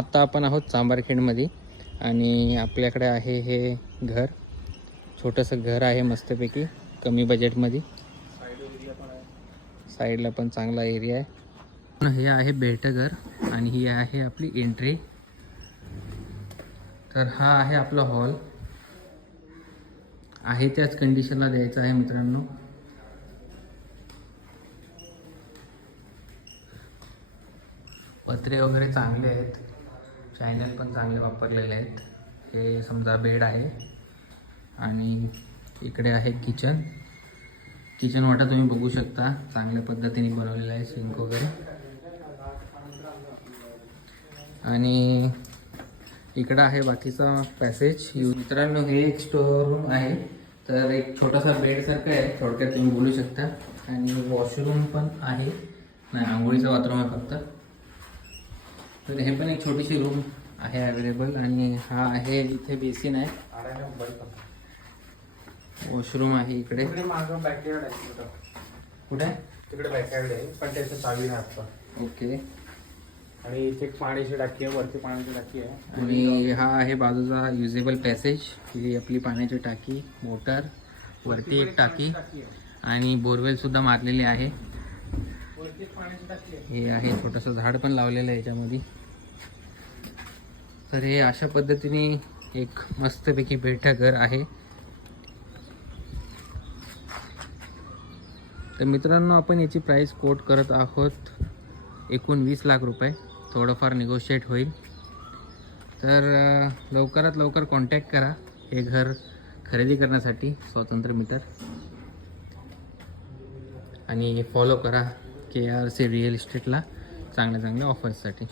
आता आपण आहोत चांभारखेडमध्ये आणि आपल्याकडे आहे हे घर, छोटंसं घर आहे मस्तपैकी कमी बजेटमध्ये. साईडला पण चांगला एरिया आहे. हे आहे भेटघर आणि ही आहे आपली एंट्री. तर हा आहे आपला हॉल. आहे त्याच कंडिशनला द्यायचं आहे मित्रांनो. पत्रे वगैरे चांगले आहेत, चॅनल पण चांगले वापरलेले आहेत. हे समजा बेड आहे आणि इकडे आहे किचन. किचन वाटा तुम्ही बघू शकता, चांगल्या पद्धतीने बनवलेला आहे, सिंक वगैरे. आणि इकडं आहे बाकीचा पॅसेज. मित्रांनो हे एक स्टोर रूम आहे. तर एक छोटासा बेड सारखं आहे थोडक्यात तुम्ही बोलू शकता. आणि वॉशरूम पण आहे, नाही आंघोळीचं बाथरूम आहे फक्त. तर हे पण एक छोटीशी रूम आहे अवेलेबल. आणि हा आहे इथे बेसिन आहे, वॉशरूम आहे इकडे. कुठे तिकडे बॅकयार्ड आहे पण त्याचं चावी आहे आता. ओके. आणि इथे पाण्याची टाकी आहे, वरती पाण्याची टाकी आहे. आणि हा आहे बाजूचा युजेबल पॅसेज. ही आपली पाण्याची टाकी, मोटर, वरती एक टाकी आणि बोरवेल सुद्धा मारलेली आहे. वरती पाण्याची टाकी आहे. हे आहे छोटंसं झाड पण लावलेलं आहे याच्यामध्ये. तर हे अशा पद्धतीने एक मस्तपैकी भेटघर आहे. तर मित्रांनो आपण याची प्राइस कोट करत आहोत एकूण 20 लाख रुपये. थोडंफार निगोशिएट होईल. तर लवकरात लवकर कॉन्टॅक्ट करा हे घर खरेदी करण्यासाठी स्वतंत्र मीटर. आणि फॉलो करा KRC रिअल इस्टेटला चांगल्या ऑफर्ससाठी.